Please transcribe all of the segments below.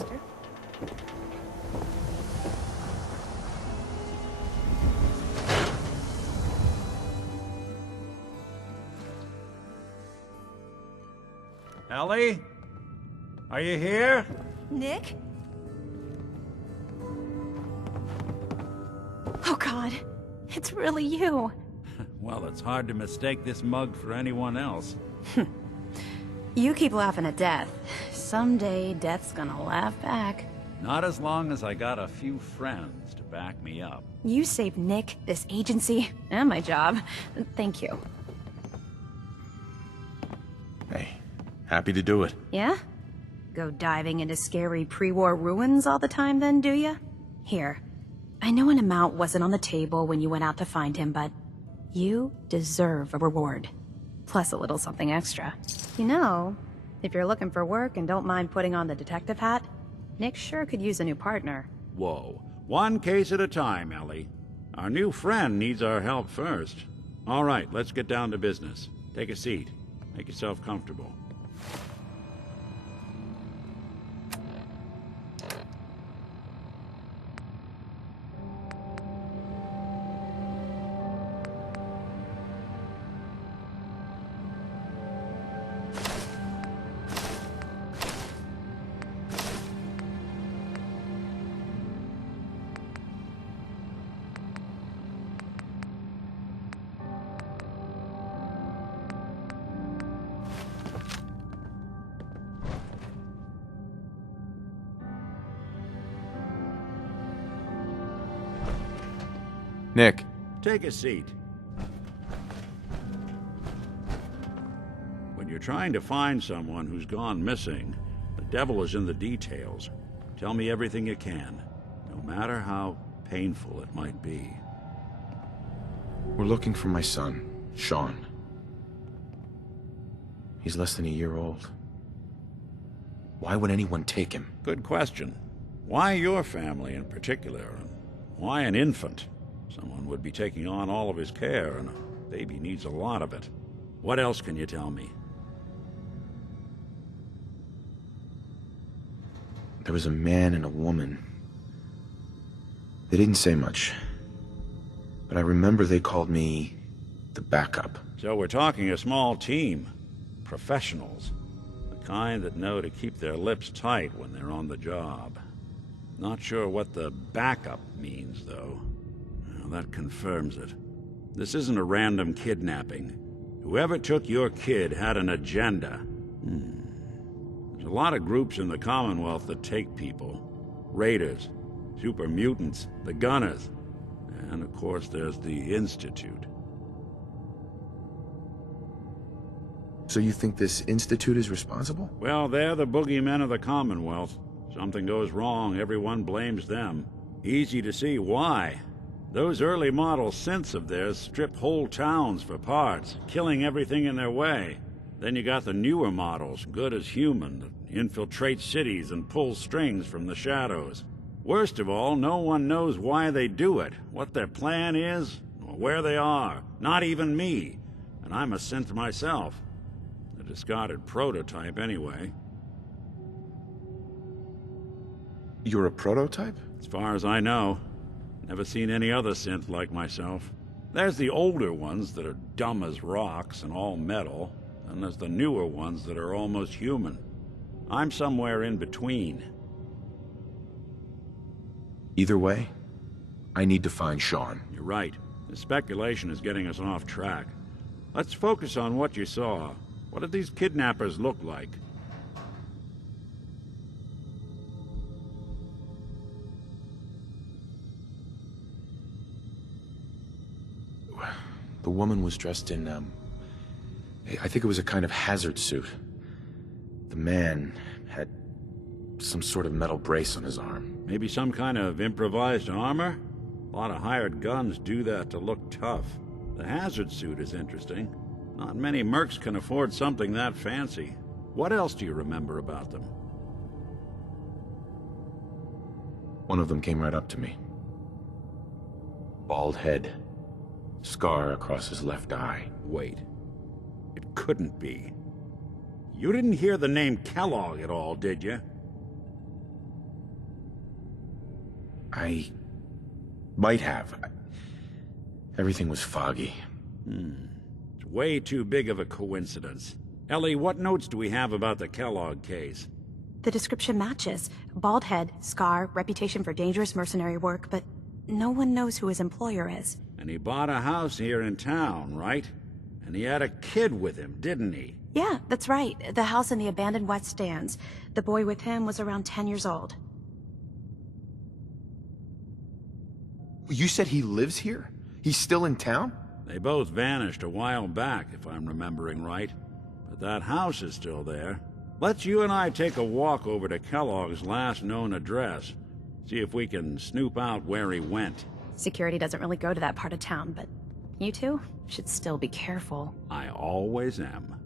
mister. Ellie? Are you here? Nick? Oh God, it's really you. Well, it's hard to mistake this mug for anyone else. You keep laughing at death. Someday, death's gonna laugh back. Not as long as I got a few friends to back me up. You saved Nick, this agency, and my job. Thank you. Hey, happy to do it. Yeah? Go diving into scary pre-war ruins all the time then, do ya? Here, I know an amount wasn't on the table when you went out to find him, but you deserve a reward. Plus a little something extra. You know, if you're looking for work and don't mind putting on the detective hat, Nick sure could use a new partner. Whoa. One case at a time, Ellie. Our new friend needs our help first. All right, let's get down to business. Take a seat. Make yourself comfortable. Nick. Take a seat. When you're trying to find someone who's gone missing, the devil is in the details. Tell me everything you can, no matter how painful it might be. We're looking for my son, Sean. He's less than a year old. Why would anyone take him? Good question. Why your family in particular? And why an infant? Someone would be taking on all of his care, and a baby needs a lot of it. What else can you tell me? There was a man and a woman. They didn't say much, but I remember they called me the backup. So we're talking a small team. Professionals. The kind that know to keep their lips tight when they're on the job. Not sure what the backup means, though. Well, that confirms it. This isn't a random kidnapping. Whoever took your kid had an agenda. There's a lot of groups in the Commonwealth that take people. Raiders, super mutants, the Gunners, and of course there's the Institute. So you think this institute is responsible? Well, they're the boogeymen of the Commonwealth. Something goes wrong, everyone blames them. Easy to see why. Those early model synths of theirs strip whole towns for parts, killing everything in their way. Then you got the newer models, good as human, that infiltrate cities and pull strings from the shadows. Worst of all, no one knows why they do it, what their plan is, or where they are. Not even me. And I'm a synth myself. A discarded prototype, anyway. You're a prototype? As far as I know. Never seen any other synth like myself. There's the older ones that are dumb as rocks and all metal, and there's the newer ones that are almost human. I'm somewhere in between. Either way, I need to find Sean. You're right. The speculation is getting us off track. Let's focus on what you saw. What did these kidnappers look like? The woman was dressed in, I think it was a kind of hazard suit. The man had some sort of metal brace on his arm. Maybe some kind of improvised armor? A lot of hired guns do that to look tough. The hazard suit is interesting. Not many mercs can afford something that fancy. What else do you remember about them? One of them came right up to me. Bald head. Scar across his left eye. Wait. It couldn't be. You didn't hear the name Kellogg at all, did you? I might have. Everything was foggy. It's way too big of a coincidence. Ellie, what notes do we have about the Kellogg case? The description matches. Bald head, scar, reputation for dangerous mercenary work, but no one knows who his employer is. And he bought a house here in town, right? And he had a kid with him, didn't he? Yeah, that's right. The house in the abandoned West Stands. The boy with him was around 10 years old. You said he lives here? He's still in town? They both vanished a while back, if I'm remembering right. But that house is still there. Let's you and I take a walk over to Kellogg's last known address. See if we can snoop out where he went. Security doesn't really go to that part of town, but you two should still be careful. I always am.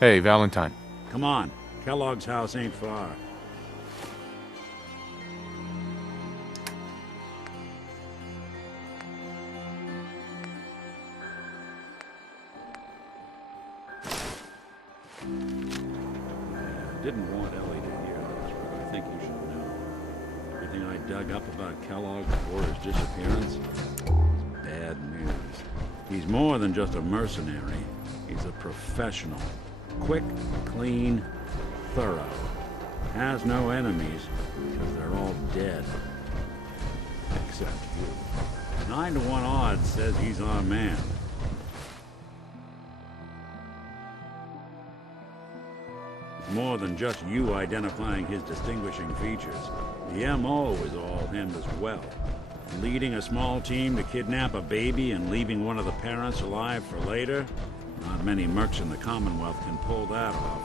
Hey, Valentine. Come on, Kellogg's house ain't far. Didn't want Ellie to hear this, but I think you should know. Everything I dug up about Kellogg before his disappearance is bad news. He's more than just a mercenary. He's a professional. Quick, clean, thorough. Has no enemies, because they're all dead. Except you. 9 to 1 odds says he's our man. It's more than just you identifying his distinguishing features. The MO is all him as well. Leading a small team to kidnap a baby and leaving one of the parents alive for later? Not many mercs in the Commonwealth can pull that off.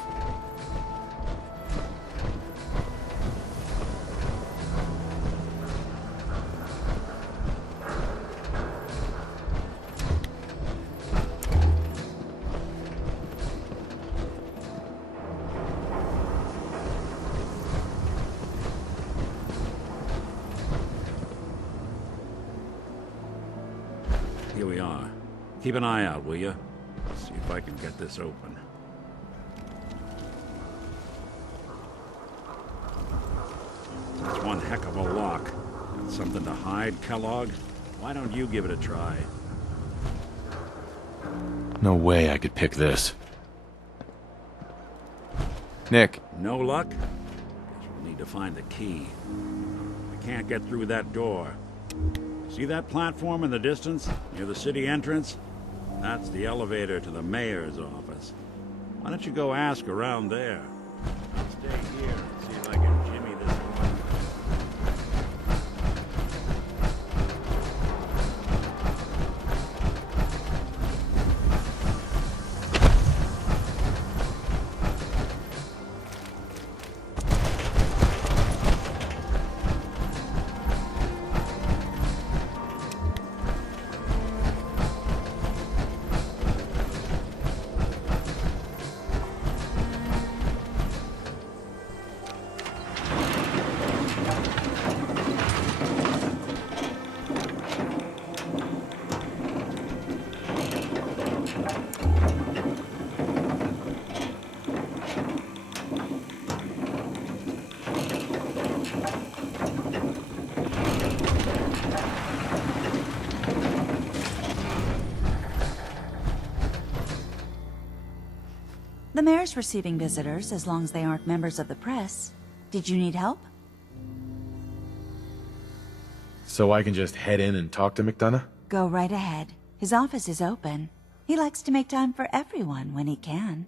Here we are. Keep an eye out, will you? See if I can get this open. That's one heck of a lock. Got something to hide, Kellogg? Why don't you give it a try? No way I could pick this. Nick. No luck? Guess we'll need to find the key. We can't get through that door. See that platform in the distance, near the city entrance? That's the elevator to the mayor's office. Why don't you go ask around there? I'll stay here and see if I can jimmy this one. The mayor's receiving visitors as long as they aren't members of the press. Did you need help? So I can just head in and talk to McDonough? Go right ahead. His office is open. He likes to make time for everyone when he can.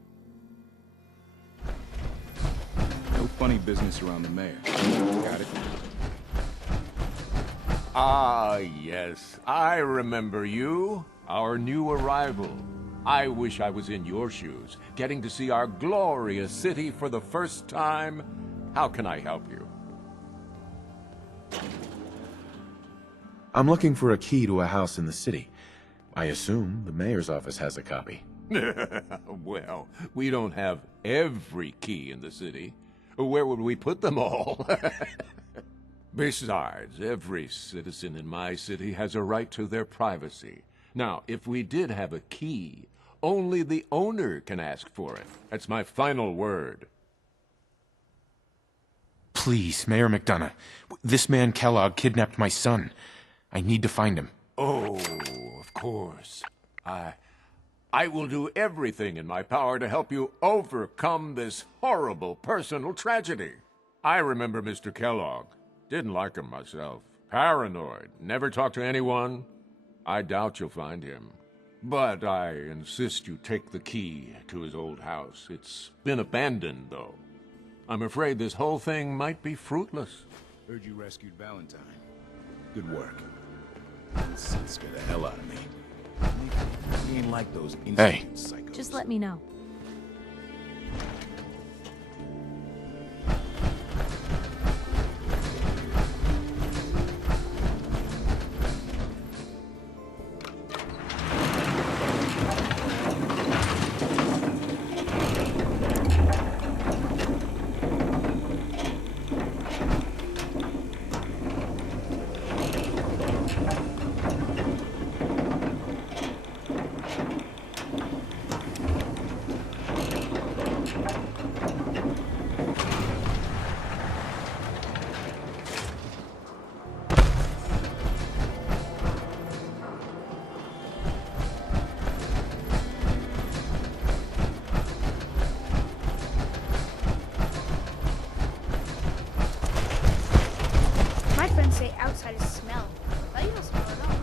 No funny business around the mayor. Got it? Ah, yes. I remember you. Our new arrival. I wish I was in your shoes, getting to see our glorious city for the first time. How can I help you? I'm looking for a key to a house in the city. I assume the mayor's office has a copy. Well, we don't have every key in the city. Where would we put them all? Besides, every citizen in my city has a right to their privacy. Now, if we did have a key, only the owner can ask for it. That's my final word. Please, Mayor McDonough. This man Kellogg kidnapped my son. I need to find him. Oh, of course. I will do everything in my power to help you overcome this horrible personal tragedy. I remember Mr. Kellogg. Didn't like him myself. Paranoid. Never talked to anyone. I doubt you'll find him. But I insist you take the key to his old house. It's been abandoned, though. I'm afraid this whole thing might be fruitless. Heard you rescued Valentine. Good work. This scared the hell out of me. He ain't like those Hey. psychos. Just let me know. My friends say outside is smelly, but you don't smell at all.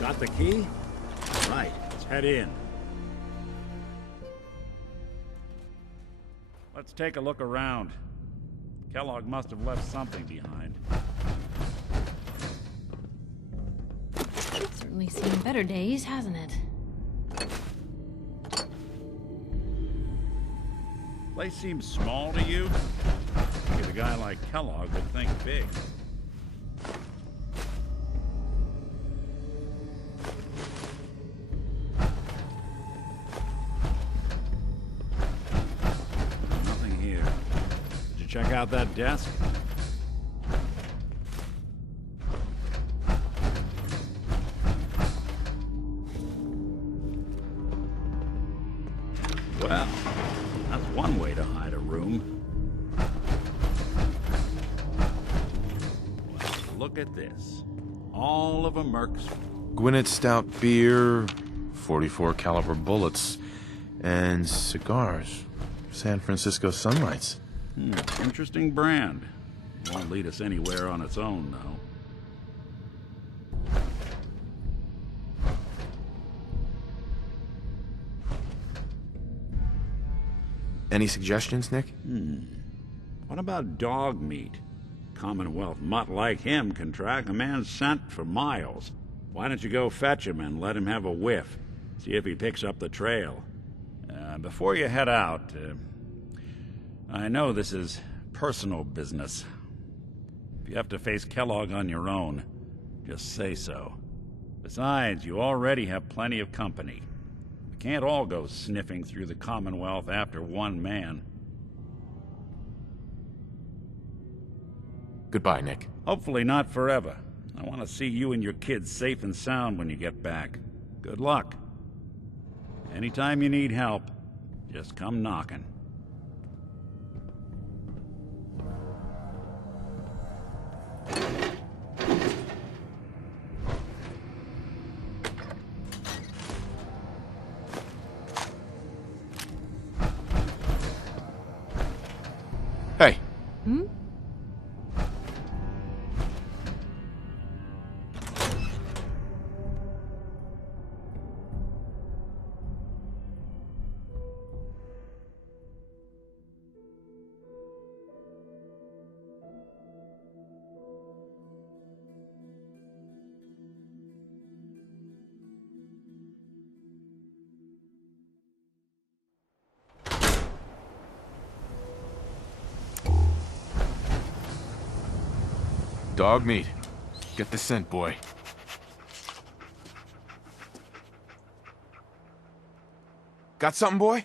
Got the key? Right, let's head in. Let's take a look around. Kellogg must have left something behind. Certainly seen better days, hasn't it? Place seems small to you? Maybe a guy like Kellogg would think big. Nothing here. Did you check out that desk? Well, that's one way to hide a room. Look at this. All of a Merc's. Gwinnett Stout beer, 44 caliber bullets, and cigars. San Francisco Sunlights. Interesting brand. Won't lead us anywhere on its own, though. Any suggestions, Nick? What about dog meat? Commonwealth mutt like him can track a man's scent for miles. Why don't you go fetch him and let him have a whiff? See if he picks up the trail. Before you head out, I know this is personal business. If you have to face Kellogg on your own, just say so. Besides, you already have plenty of company. We can't all go sniffing through the Commonwealth after one man. Goodbye, Nick. Hopefully not forever. I want to see you and your kids safe and sound when you get back. Good luck. Anytime you need help, just come knocking. Hey. Dog meat. Get the scent, boy. Got something, boy?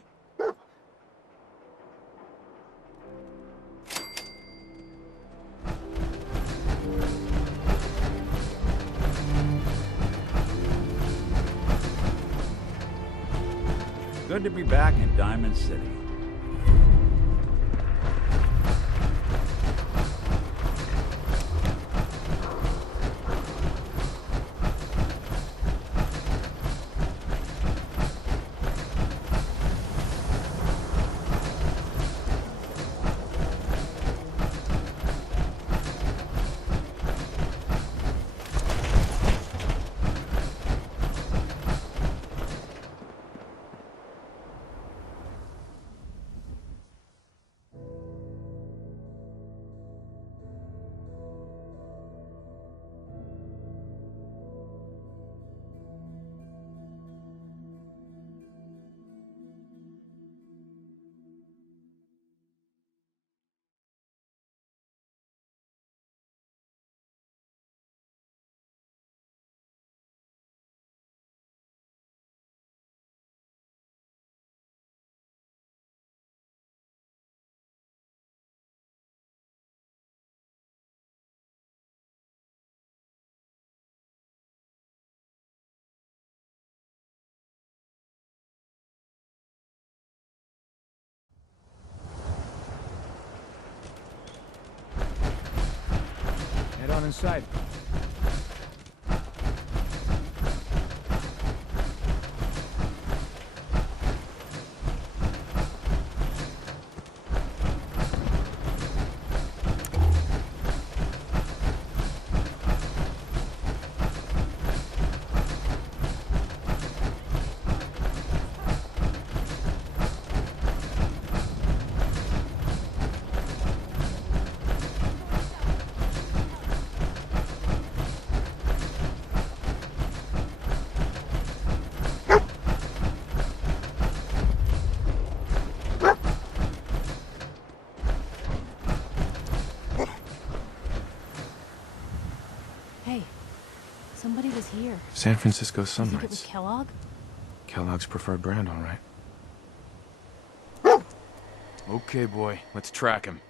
Good to be back in Diamond City. Head on inside. Hey, somebody was here. San Francisco You think it was Sunlights. Kellogg? Kellogg's preferred brand, all right. Okay, boy. Let's track him.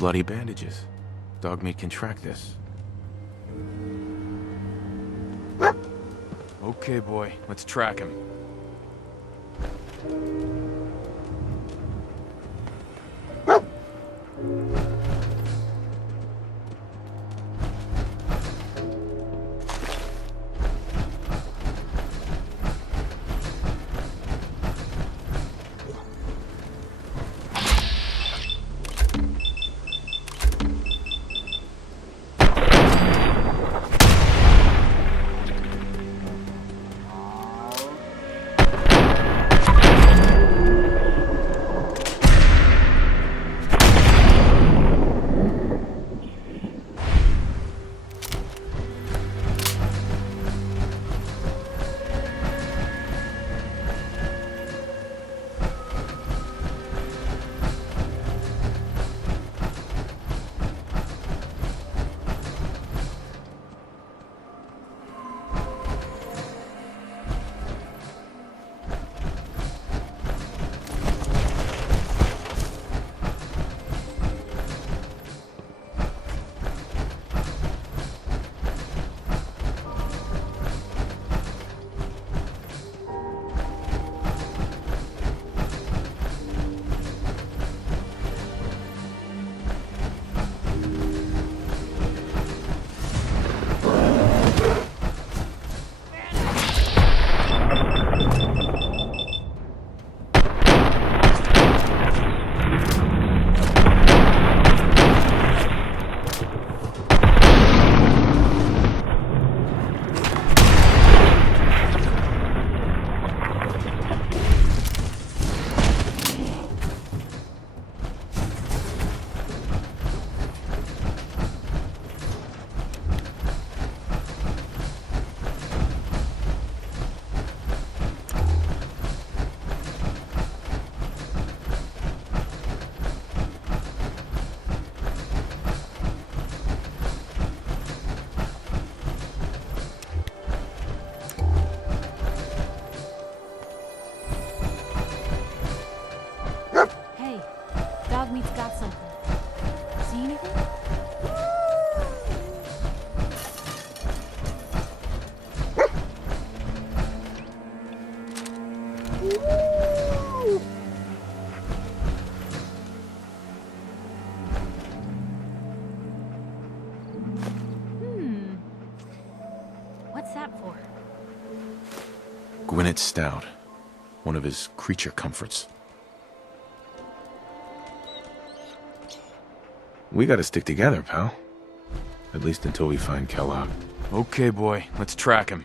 bloody bandages. Dogmeat can track this. Okay, boy. Let's track him. Hey, Dogmeat's got something. See anything? What's that for? Gwyneth Stout. One of his creature comforts. We gotta stick together, pal. At least until we find Kellogg. Okay, boy. Let's track him.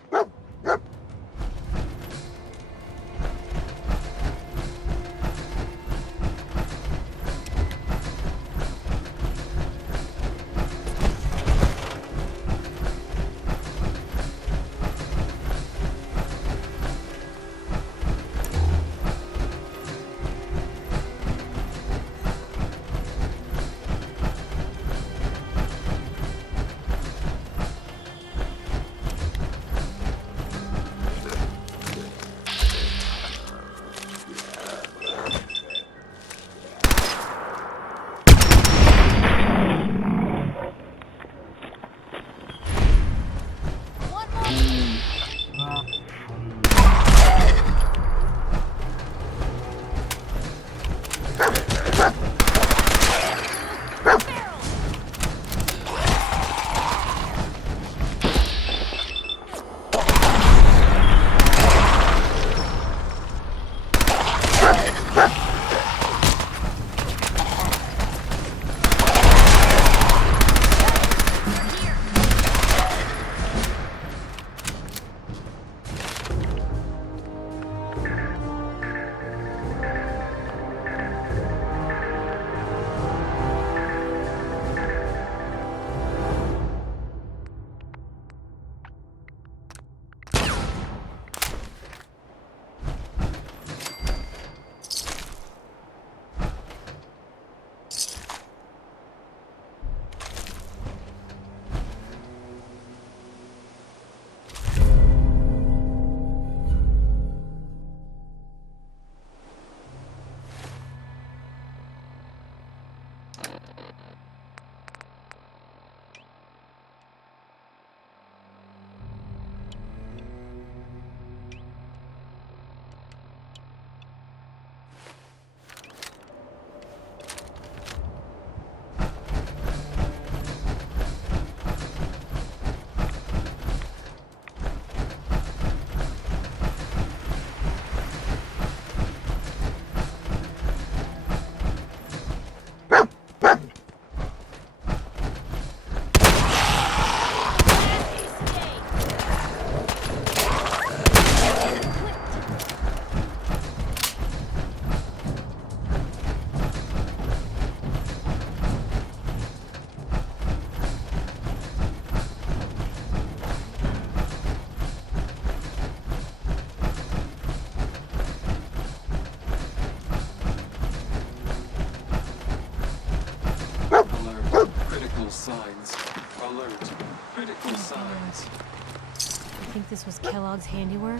think this was Kellogg's handiwork?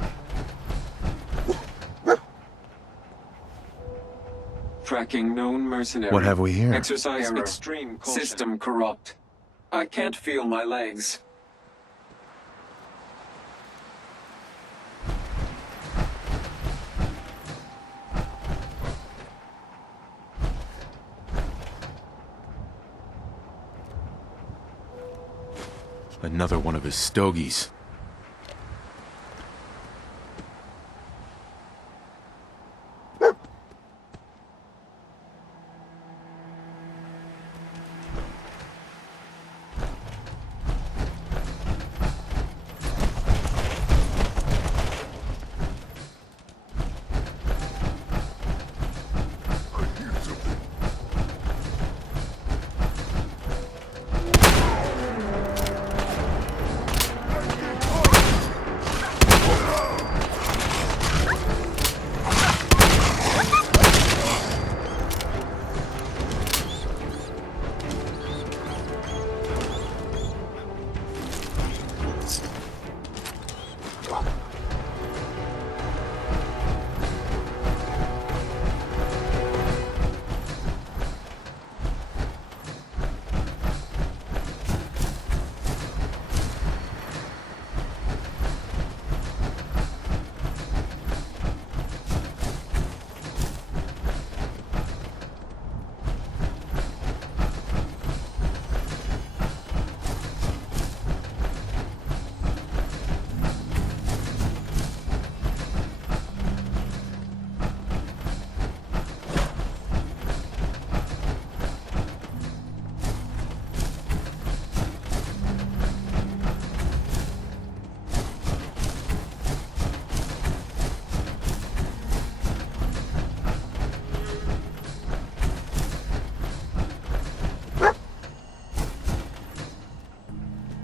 Tracking known mercenary. What have we here? Exercise extreme caution. System corrupt. I can't feel my legs. Another one of his stogies.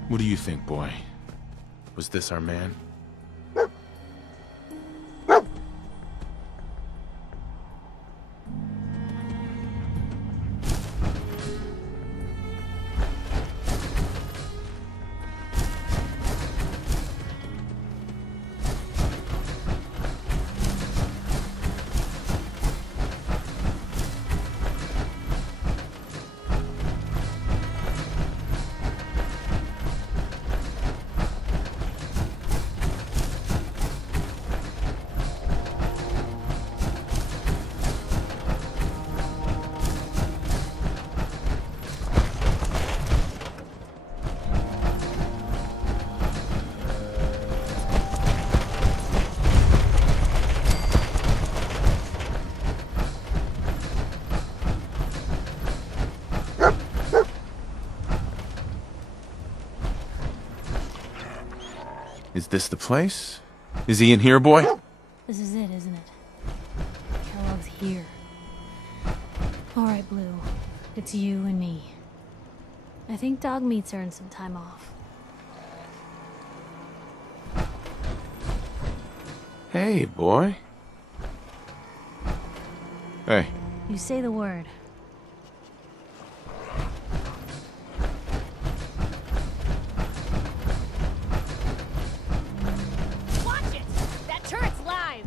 What do you think, boy? Was this our man? Is this the place? Is he in here, boy? This is it, isn't it? Kellogg's here. All right, Blue. It's you and me. I think Dogmeat's earned some time off. Hey, boy. Hey. You say the word. Watch it! That turret's live!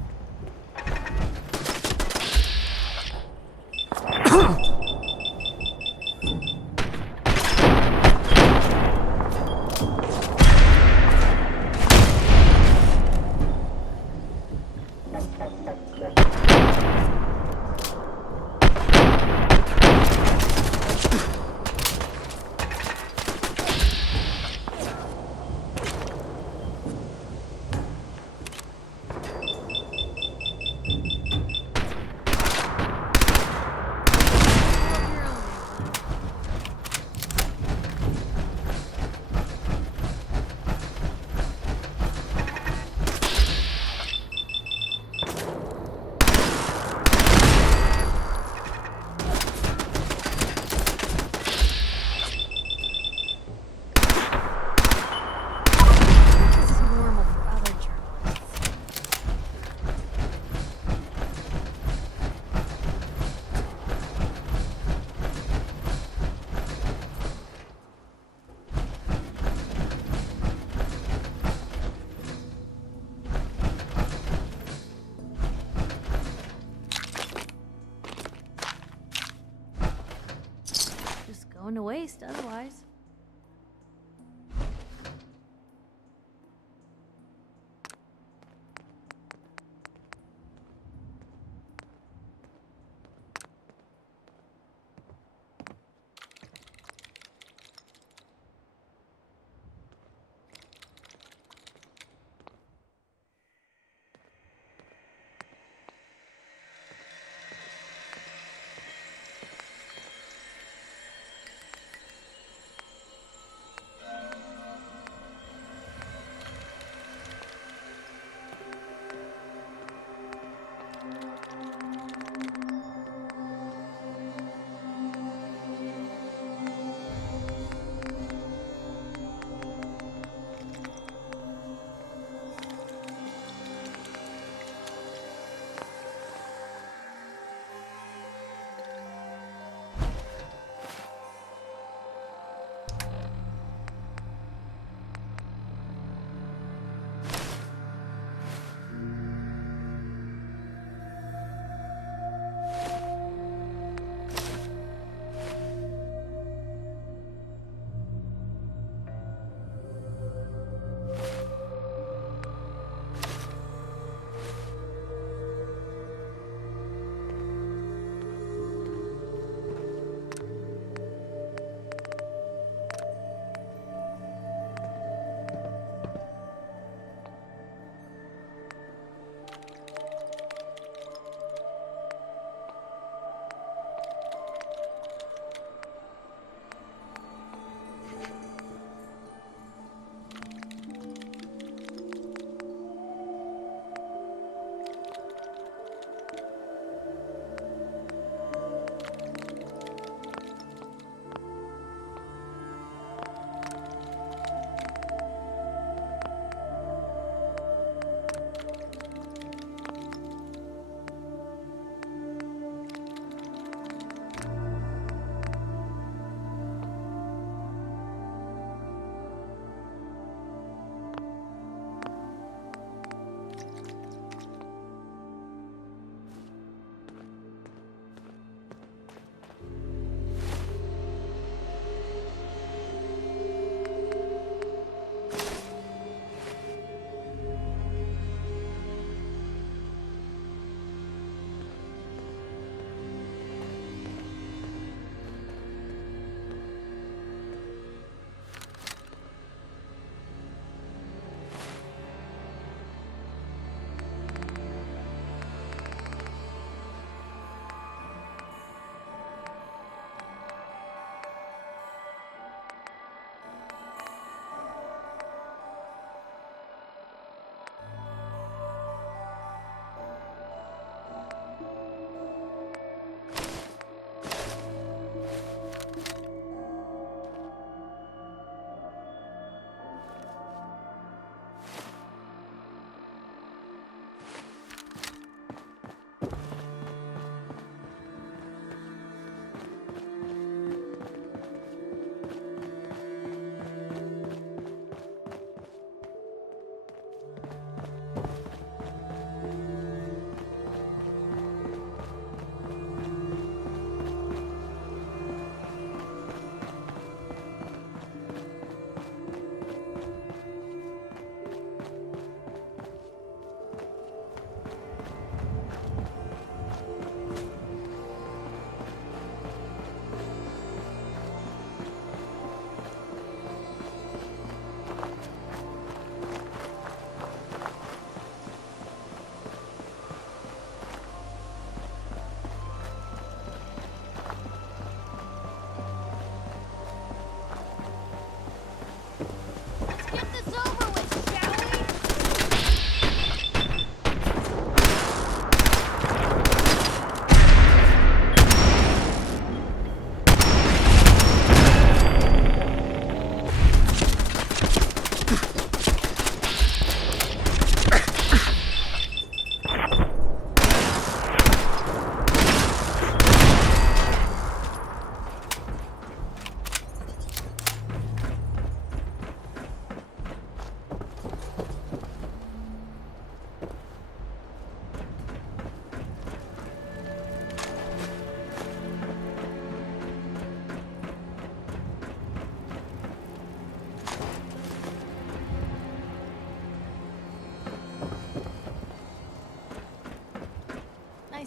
taste otherwise.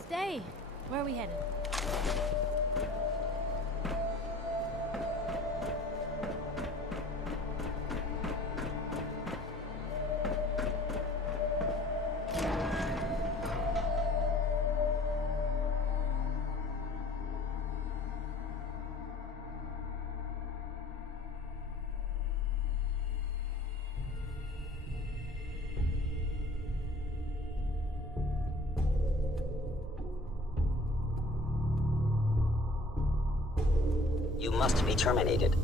Day, where are we headed? You must be terminated.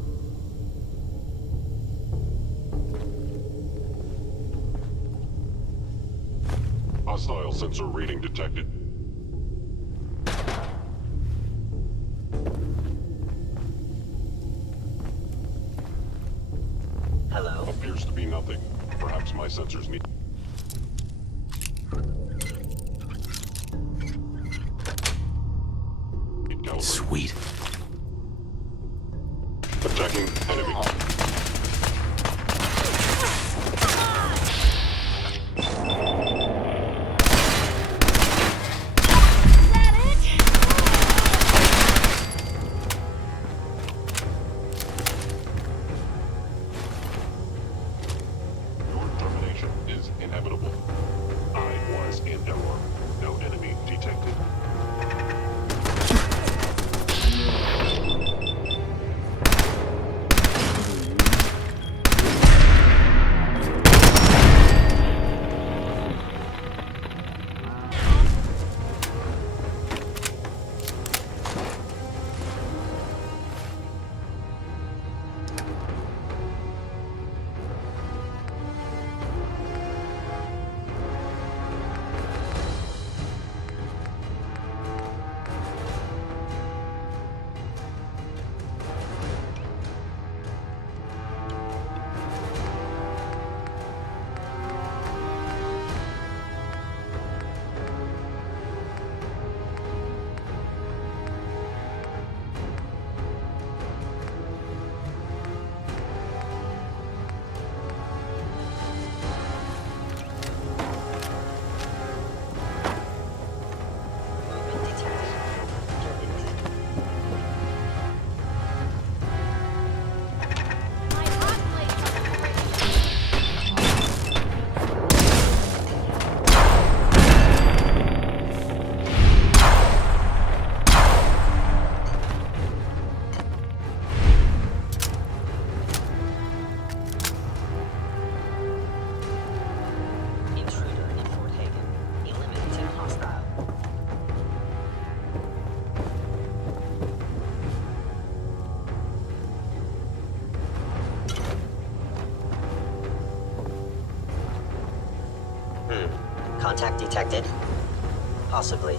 Hostile sensor reading detected. Hello? Appears to be nothing. Perhaps my sensors need... Sweet. Attacking enemy. Your termination is inevitable. I was in error. No enemy detected. Intruder in Fort Hagen. Eliminating hostile. Contact detected? Possibly.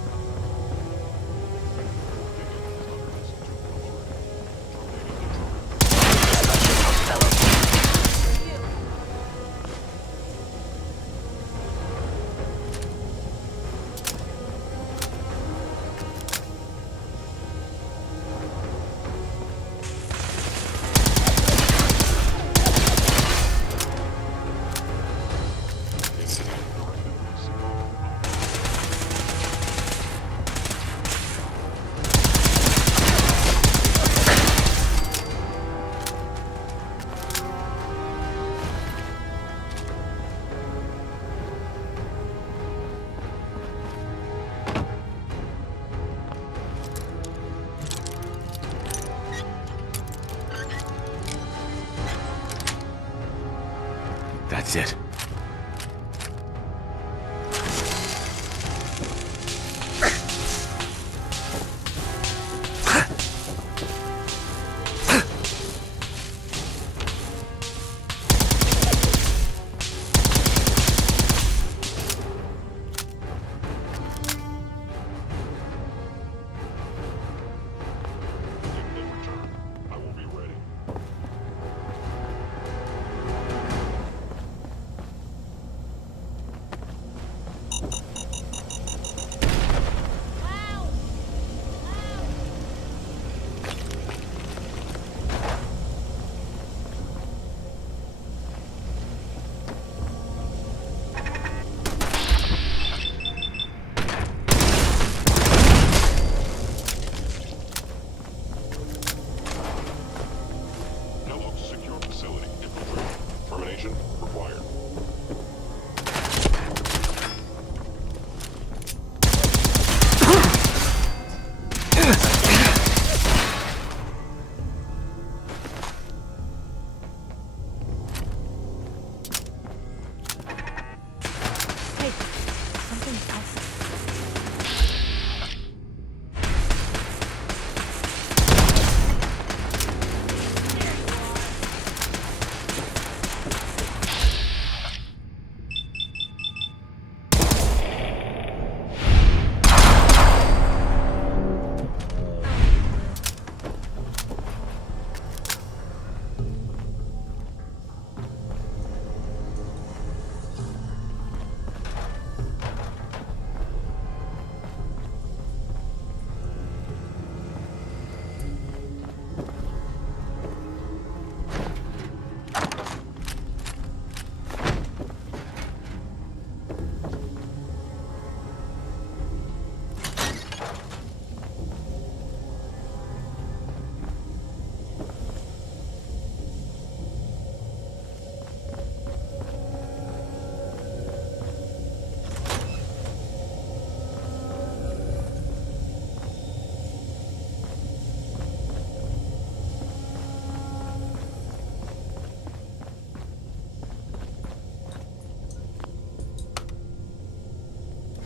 That's it.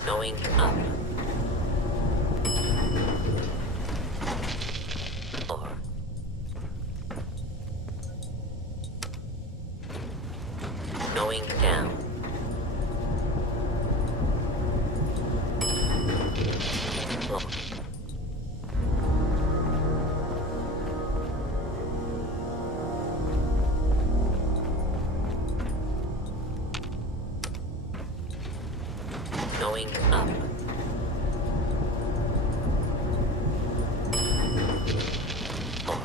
Going up. 4. Going down. 4. Going up. 4.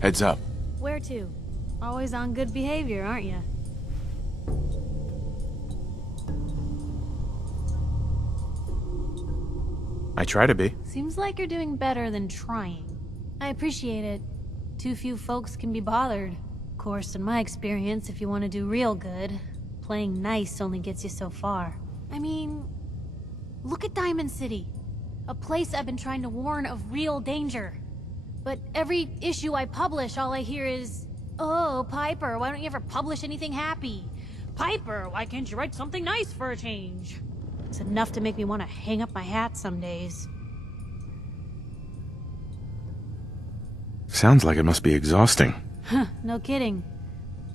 Heads up. Where to? Always on good behavior, aren't you? I try to be. Seems like you're doing better than trying. I appreciate it. Too few folks can be bothered. Of course, in my experience, if you want to do real good, playing nice only gets you so far. I mean, look at Diamond City. A place I've been trying to warn of real danger. But every issue I publish, all I hear is, "Oh, Piper, why don't you ever publish anything happy? Piper, why can't you write something nice for a change?" It's enough to make me want to hang up my hat some days. Sounds like it must be exhausting. Huh, no kidding.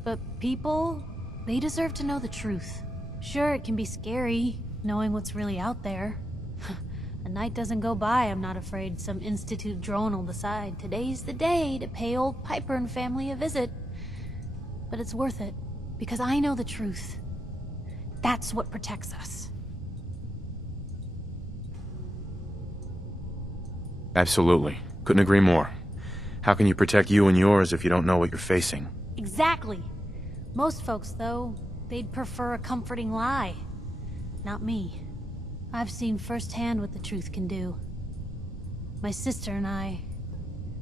But people, they deserve to know the truth. Sure, it can be scary, knowing what's really out there. A night doesn't go by, I'm not afraid some Institute drone will decide today's the day to pay old Piper and family a visit. But it's worth it, because I know the truth. That's what protects us. Absolutely. Couldn't agree more. How can you protect you and yours if you don't know what you're facing? Exactly. Most folks, though, they'd prefer a comforting lie. Not me. I've seen firsthand what the truth can do. My sister and I,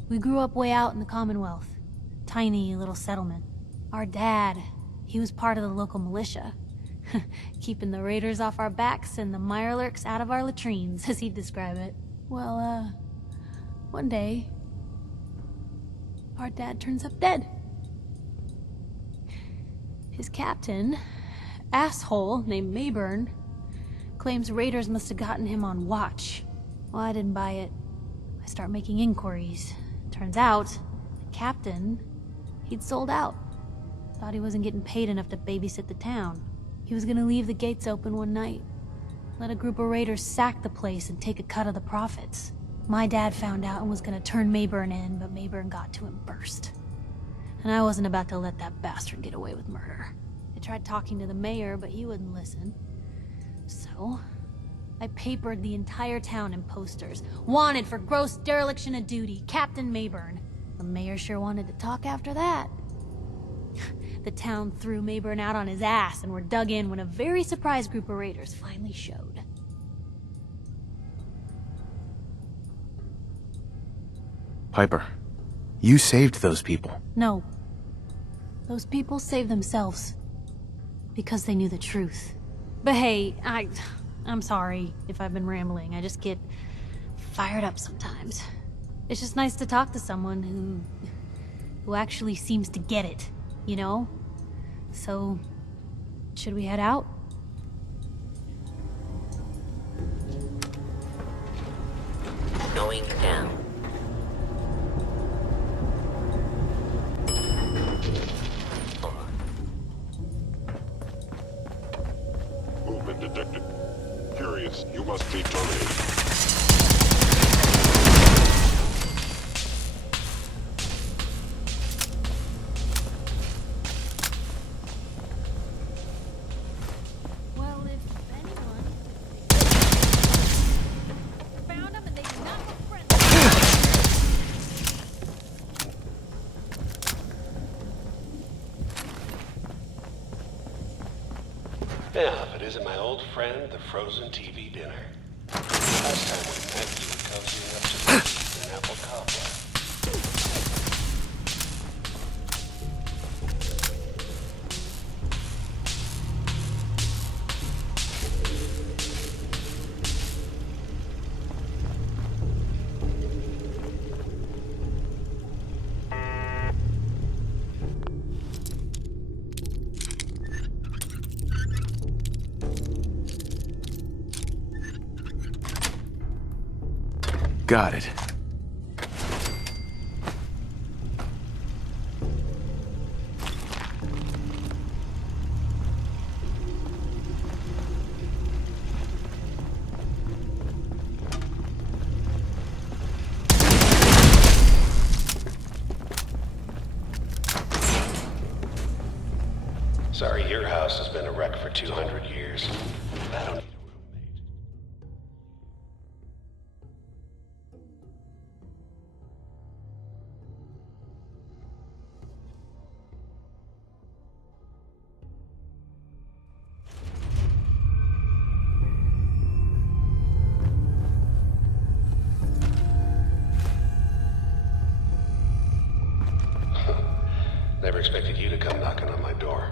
we grew up way out in the Commonwealth. Tiny little settlement. Our dad, he was part of the local militia. Keeping the raiders off our backs and the mirelurks out of our latrines, as he'd describe it. Well, one day, our dad turns up dead. His captain, asshole named Mayburn, claims raiders must have gotten him on watch. Well, I didn't buy it. I start making inquiries. Turns out, the captain, he'd sold out. Thought he wasn't getting paid enough to babysit the town. He was gonna leave the gates open one night. Let a group of raiders sack the place and take a cut of the profits. My dad found out and was gonna turn Mayburn in, but Mayburn got to him first. And I wasn't about to let that bastard get away with murder. I tried talking to the mayor, but he wouldn't listen. So, I papered the entire town in posters. Wanted for gross dereliction of duty, Captain Mayburn. The mayor sure wanted to talk after that. The town threw Mayburn out on his ass and were dug in when a very surprised group of raiders finally showed. Piper, you saved those people. No. Those people saved themselves. Because they knew the truth. But hey, I'm sorry if I've been rambling. I just get fired up sometimes. It's just nice to talk to someone who actually seems to get it, you know? So, should we head out? Going down. Movement detected. Curious, you must be terminated. Well, if anyone found them and they did not look friendly. Yeah, if it isn't my old friend, the frozen TV dinner. Last time we met, you were cozying up to the teeth in an apple cobbler. Got it. Sorry, your house has been a wreck for 200 years. I don't need a roommate. Never expected you to come knocking on my door.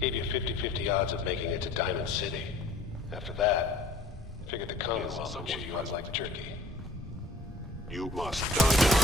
Gave you 50-50 odds of making it to Diamond City. After that, figured the Commonwealth would chew you out like jerky. You must die.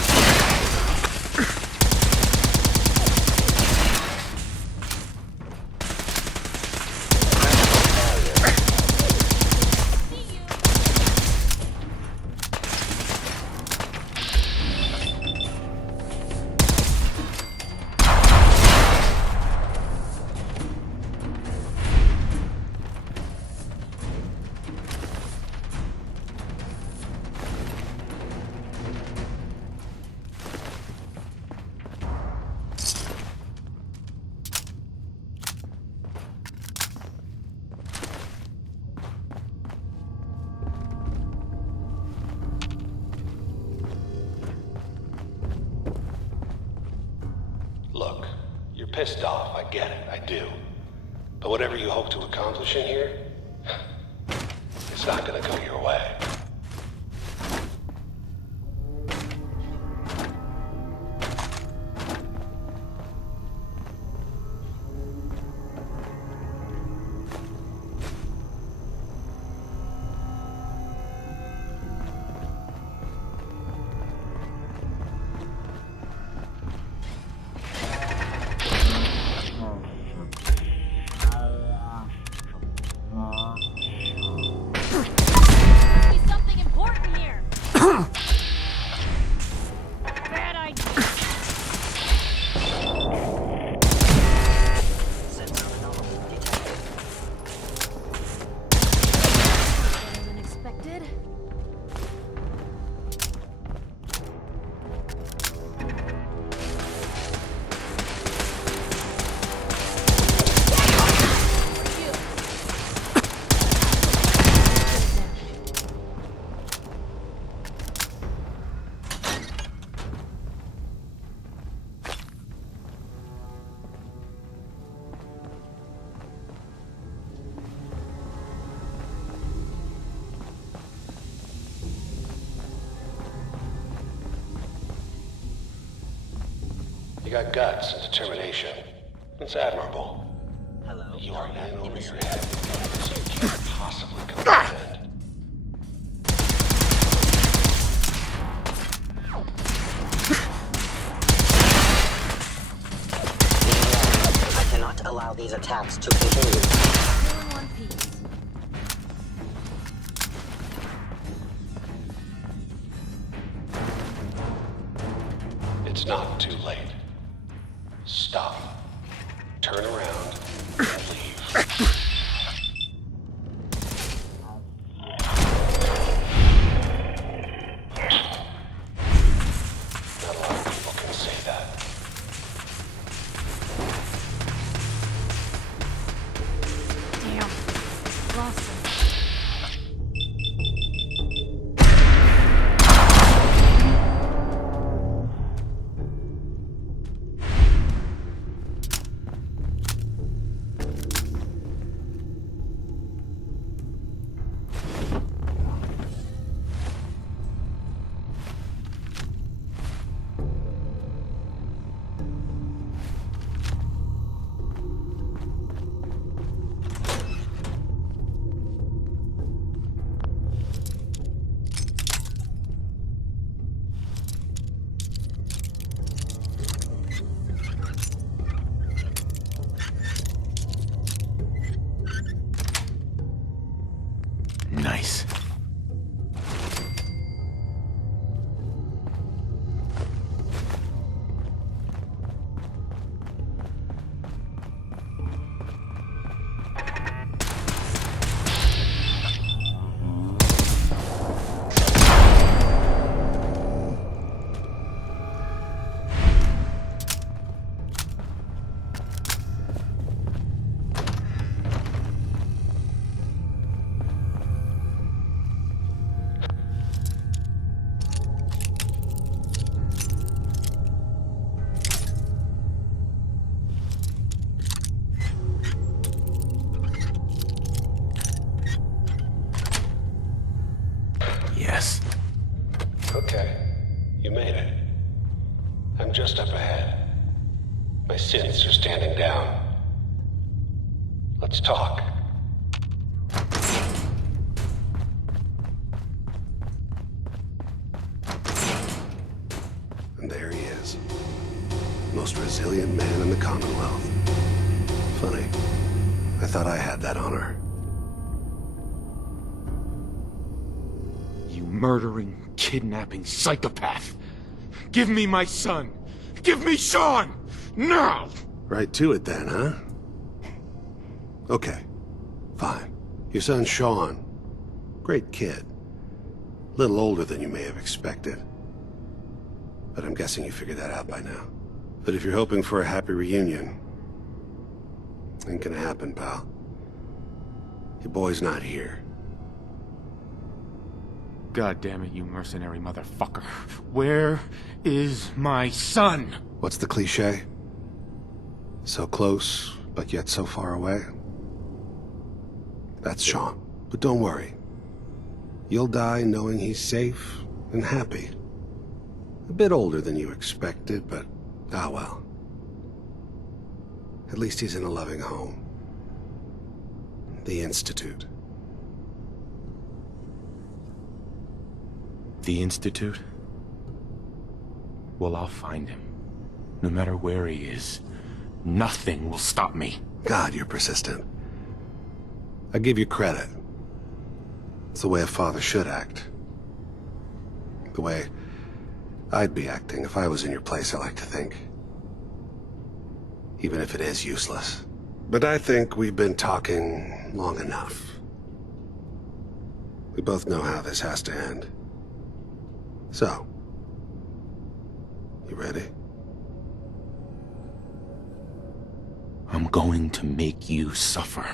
Look, you're pissed off, I get it, I do. But whatever you hope to accomplish in here, it's not gonna go your way. Something important here. Bad idea. Better than expected. You got guts and determination. It's admirable. You are in over your head. So you can't possibly come to an end. I cannot allow these attacks to continue. Still in one piece. It's not too late. Stop. Turn around and leave. Not a lot of people can say that. Damn. Lost him. Nice. I'm just up ahead. My synths are standing down. Let's talk. And there he is. Most resilient man in the Commonwealth. Funny. I thought I had that honor. You murdering, kidnapping psychopath! Give me my son! Give me Sean! Now! Right to it then, huh? Okay. Fine. Your son Sean. Great kid. Little older than you may have expected. But I'm guessing you figured that out by now. But if you're hoping for a happy reunion, ain't gonna happen, pal. Your boy's not here. God damn it, you mercenary motherfucker. Where is my son? What's the cliche? So close, but yet so far away? That's Sean. But don't worry. You'll die knowing he's safe and happy. A bit older than you expected, but ah well. At least he's in a loving home. The Institute. The Institute? Well, I'll find him. No matter where he is. Nothing will stop me. God, you're persistent. I give you credit. It's the way a father should act. The way I'd be acting if I was in your place, I like to think. Even if it is useless. But I think we've been talking long enough. We both know how this has to end. So, you ready? I'm going to make you suffer.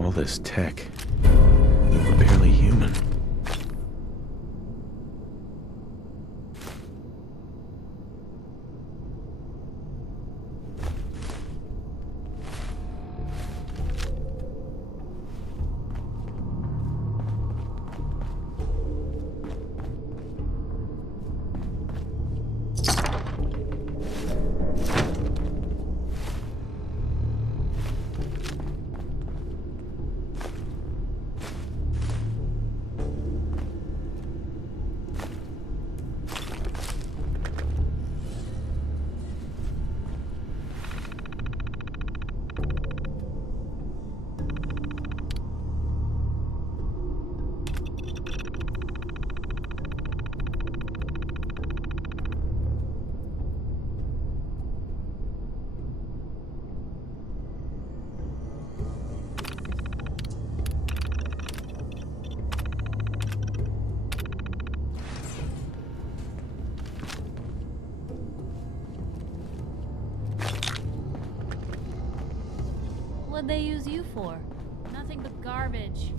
All this tech. We're barely human. What'd they use you for? Nothing but garbage.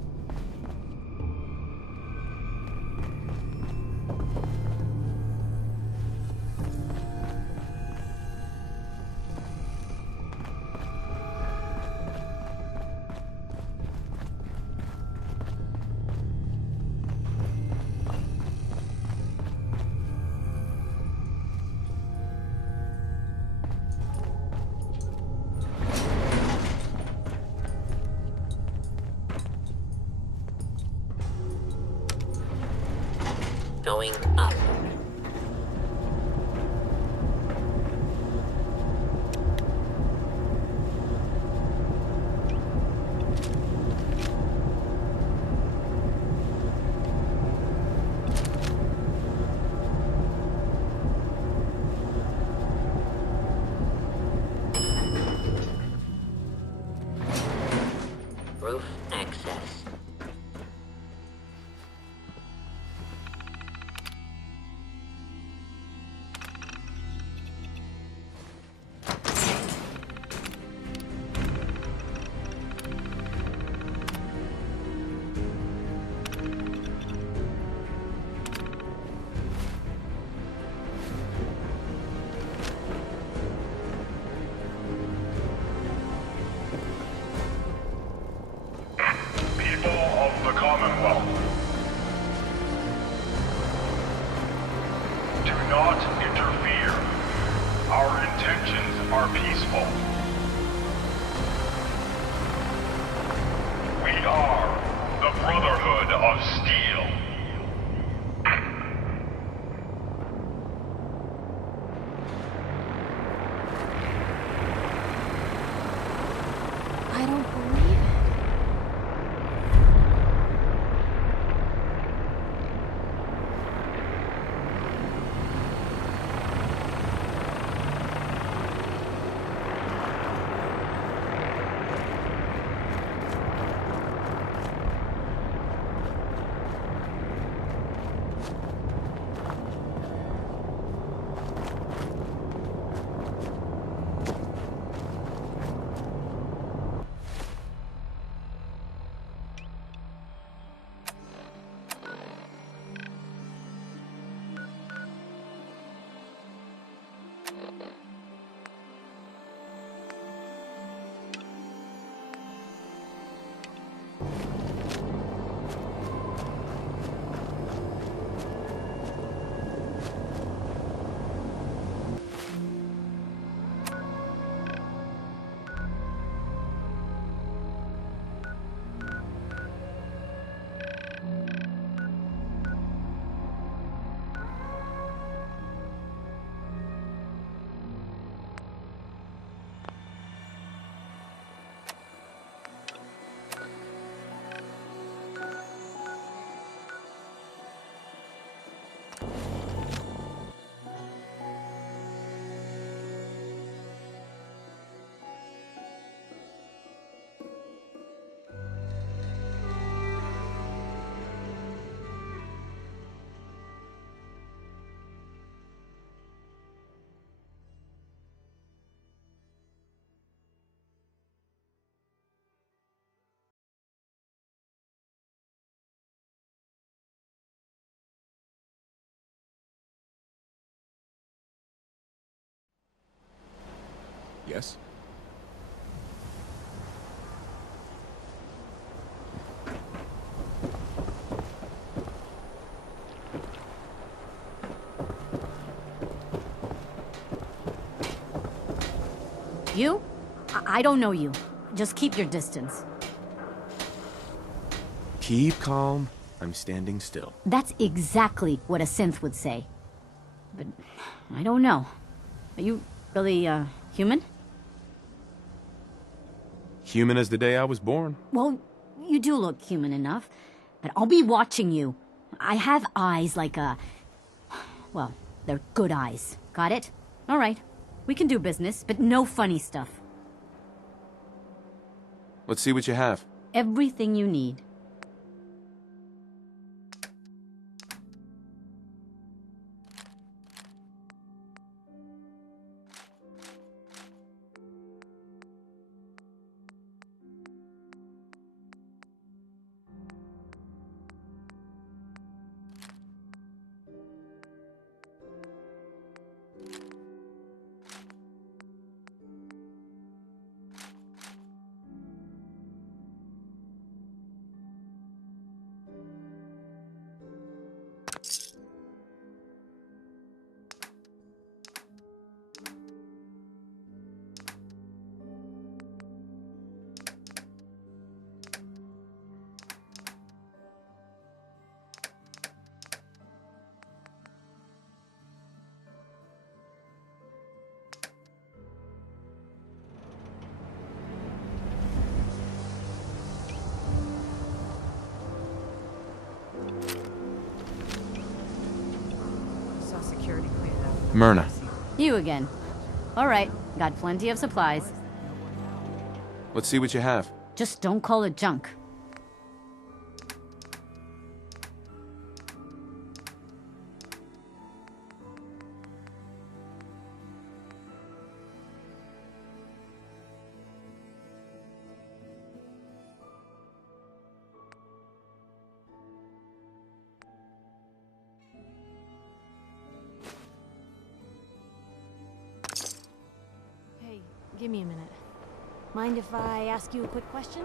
Going up. Roof access. People of the Commonwealth, do not interfere. Our intentions are peaceful. We are the Brotherhood of Steel. I don't believe it. Yes? You? I don't know you. Just keep your distance. Keep calm. I'm standing still. That's exactly what a synth would say. But I don't know. Are you really, human? Human as the day I was born. Well, you do look human enough. But I'll be watching you. I have eyes like a... Well, they're good eyes. Got it? All right. We can do business, but no funny stuff. Let's see what you have. Everything you need. Myrna. You again. All right, got plenty of supplies. Let's see what you have. Just don't call it junk. Hey, give me a minute. Mind if I ask you a quick question?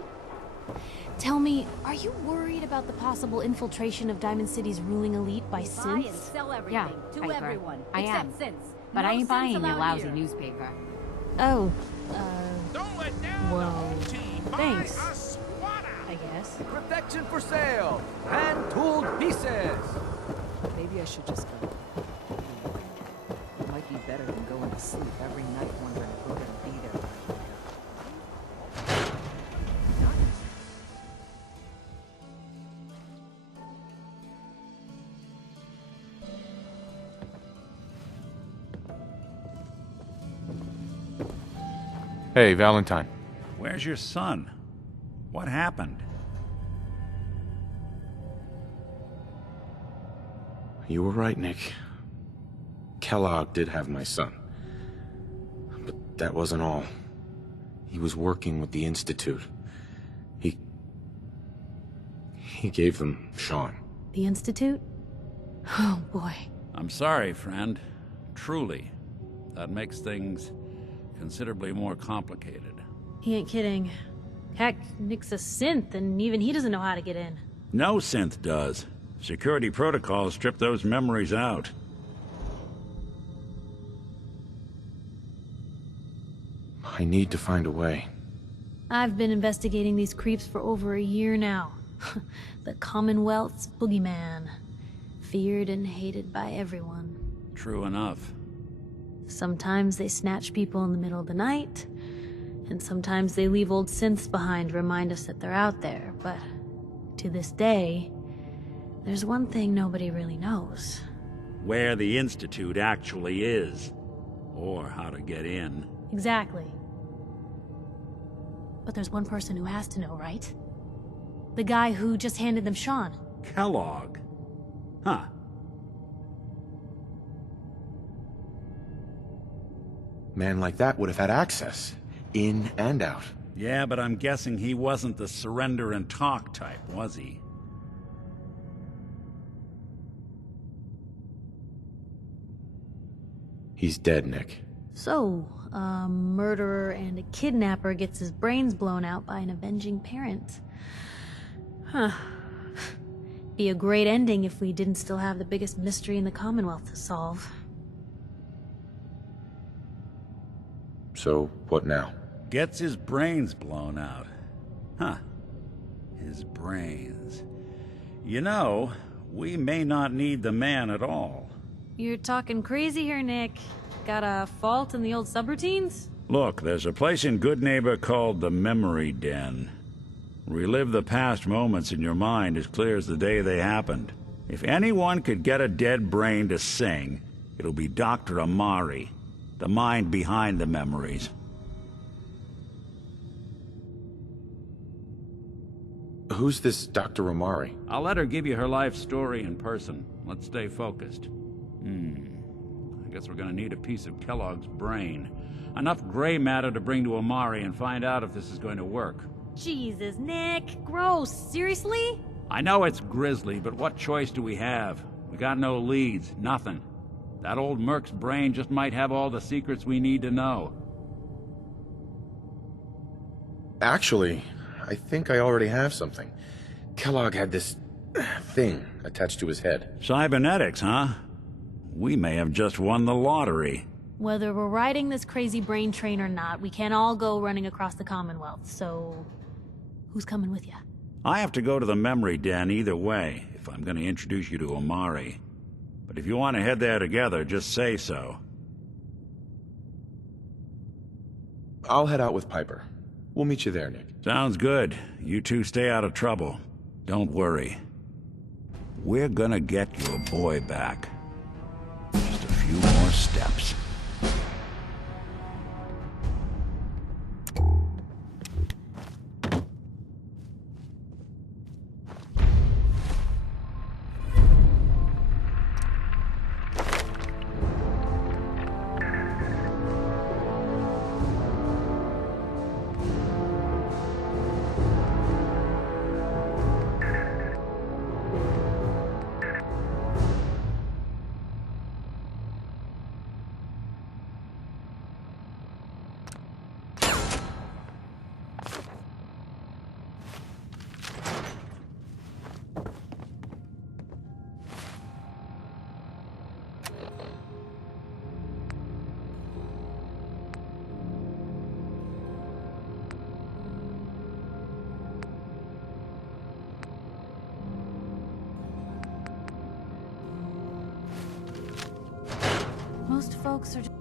Tell me, are you worried about the possible infiltration of Diamond City's ruling elite by synths? Buy and sell everything to Piper. everyone. I except am. synths. But No I ain't synths buying your allowed lousy here. newspaper. Oh, well, thanks. I guess. Perfection for sale. Hand-tooled pieces. Maybe I should just go. It might be better than going to sleep every night wondering if we're gonna be there. Hey, Valentine. Where's your son? What happened? You were right, Nick. Kellogg did have my son. But that wasn't all. He was working with the Institute. He gave them Sean. The Institute? Oh, boy. I'm sorry, friend. Truly. That makes things considerably more complicated. He ain't kidding. Heck, Nick's a synth, and even he doesn't know how to get in. No synth does. Security protocols strip those memories out. I need to find a way. I've been investigating these creeps for over a year now. The Commonwealth's boogeyman. Feared and hated by everyone. True enough. Sometimes they snatch people in the middle of the night, and sometimes they leave old synths behind to remind us that they're out there, but to this day, there's one thing nobody really knows. Where the Institute actually is. Or how to get in. Exactly. But there's one person who has to know, right? The guy who just handed them Sean. Kellogg. Huh. Man like that would have had access. In and out. Yeah, but I'm guessing he wasn't the surrender and talk type, was he? He's dead, Nick. So, a murderer and a kidnapper gets his brains blown out by an avenging parent. Huh. Be a great ending if we didn't still have the biggest mystery in the Commonwealth to solve. So, what now? Gets his brains blown out. Huh. His brains. You know, we may not need the man at all. You're talking crazy here, Nick. Got a fault in the old subroutines? Look, there's a place in Good Neighbor called the Memory Den. Relive the past moments in your mind as clear as the day they happened. If anyone could get a dead brain to sing, it'll be Dr. Amari, the mind behind the memories. Who's this Dr. Amari? I'll let her give you her life story in person. Let's stay focused. I guess we're gonna need a piece of Kellogg's brain. Enough gray matter to bring to Amari and find out if this is going to work. Jesus, Nick. Gross. Seriously? I know it's grisly, but what choice do we have? We got no leads, nothing. That old Merc's brain just might have all the secrets we need to know. Actually, I think I already have something. Kellogg had this thing attached to his head. Cybernetics, huh? We may have just won the lottery. Whether we're riding this crazy brain train or not, we can't all go running across the Commonwealth, so... who's coming with you? I have to go to the Memory Den either way, if I'm going to introduce you to Amari. But if you want to head there together, just say so. I'll head out with Piper. We'll meet you there, Nick. Sounds good. You two stay out of trouble. Don't worry. We're gonna get your boy back. Just a few more more steps. Most folks are just...